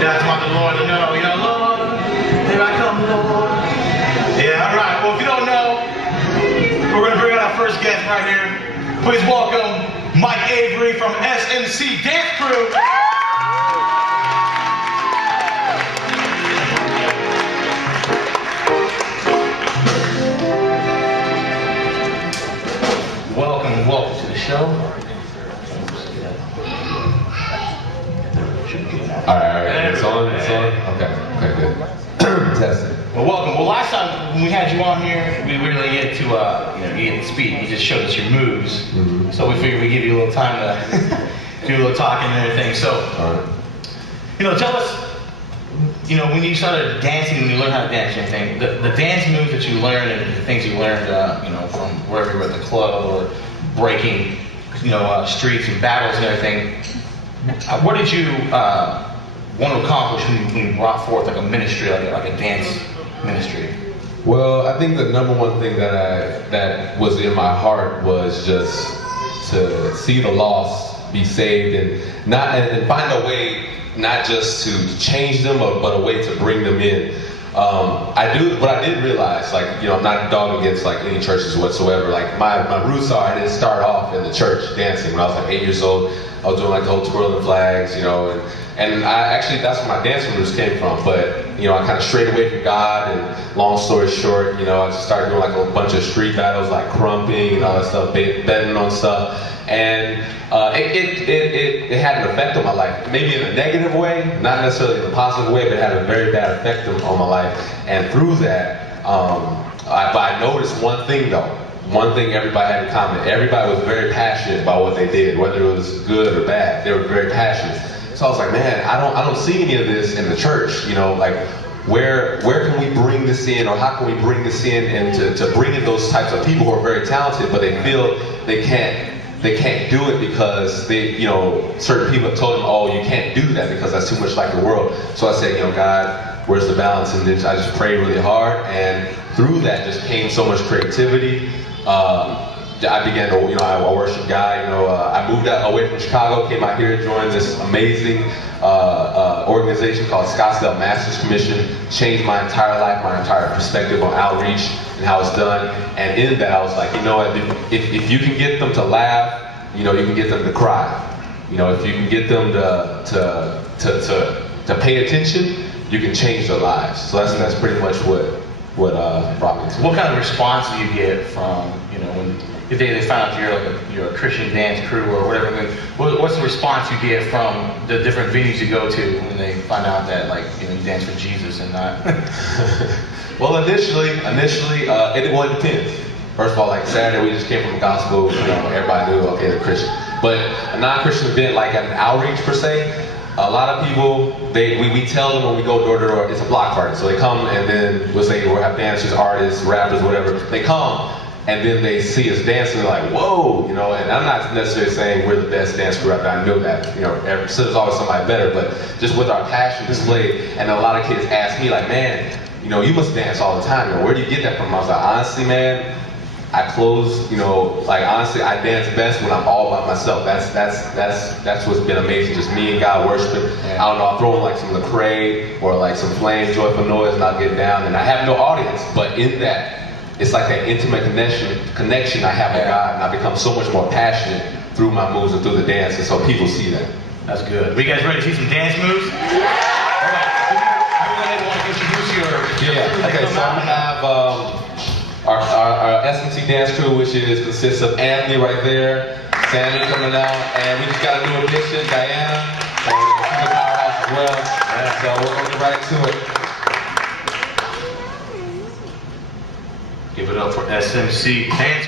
That's what the Lord, Lord, here I come, Lord. Yeah, all right. Well, if you don't know, we're going to bring out our first guest right here. Please welcome Mike Avery from SMC Dance Crew. Welcome to the show. All right. It's on. Okay, good. Test it. Well, welcome. Well, last time when we had you on here, we really get to you get to speak. You just showed us your moves. Mm-hmm. So we figured we'd give you a little time to do a little talking and everything. So, all right. Tell us, when you started dancing, when you learned how to dance and everything, the dance moves that you learned and the things you learned, from wherever you were at the club or breaking, streets and battles and everything. What did you want to accomplish when you brought forth like a ministry, like a dance ministry? Well, I think the number one thing that was in my heart was just to see the lost be saved and find a way not just to change them, but a way to bring them in. What I did realize, I'm not a dog against any churches whatsoever. Like my roots are, I didn't start off in the church dancing. When I was like 8 years old, I was doing the whole twirling flags, and I actually, that's where my dancing roots came from. But I kind of strayed away from God, and long story short, I just started doing a bunch of street battles, like crumping and all that stuff, betting on stuff, and it had an effect on my life. Maybe in a negative way, not necessarily in a positive way, but it had a very bad effect on my life. And through that, I noticed one thing though. One thing everybody had in common. Everybody was very passionate about what they did, whether it was good or bad. They were very passionate. So I was like, man, I don't see any of this in the church. Where can we bring this in, or how can we bring this in, and to bring in those types of people who are very talented, but they feel they can't do it because certain people have told them, oh, you can't do that because that's too much like the world. So I said, God, where's the balance? And then I just prayed really hard, and through that just came so much creativity. I began to, I worship God. I moved away from Chicago, came out here, joined this amazing organization called Scottsdale Masters Commission. Changed my entire life, my entire perspective on outreach and how it's done. And in that, I was like, if you can get them to laugh, you can get them to cry. If you can get them to pay attention, you can change their lives. So that's pretty much what brought me to. What kind of response do you get from, if they found out you're a Christian dance crew or whatever? What's the response you get from the different venues you go to when they find out that you dance for Jesus and not? Well, initially, it depends. First of all, like Saturday, we just came from gospel. Everybody knew, okay, they're Christian. But a non-Christian event, like an outreach per se, a lot of people, we tell them when we go door to door, it's a block party. So they come, and then we'll say we'll have dancers, artists, rappers, whatever. They come, and then they see us dancing, they're like, whoa, and I'm not necessarily saying we're the best dance crew out there. I know that, so there's always somebody better, but just with our passion displayed, and a lot of kids ask me, like, man, you must dance all the time. Where do you get that from? I was like, honestly, man, I close, honestly, I dance best when I'm all by myself. That's what's been amazing, just me and God worshiping. Yeah. I don't know, I'll throw in some Lecrae or some Flames, Joyful Noise, and I'll get down, and I have no audience, but in that, it's like that intimate connection I have with God, and I become so much more passionate through my moves and through the dance, and so people see that. That's good. Are you guys ready to see some dance moves? Yeah! All right. You want to introduce your okay, so I'm going to have our SMC Dance Crew, which consists of Anthony right there, Sammy coming out, and we just got a new addition, Diana, and she's a powerhouse as well. Yeah. So we're going to get right into it. Give it up for SMC Dance.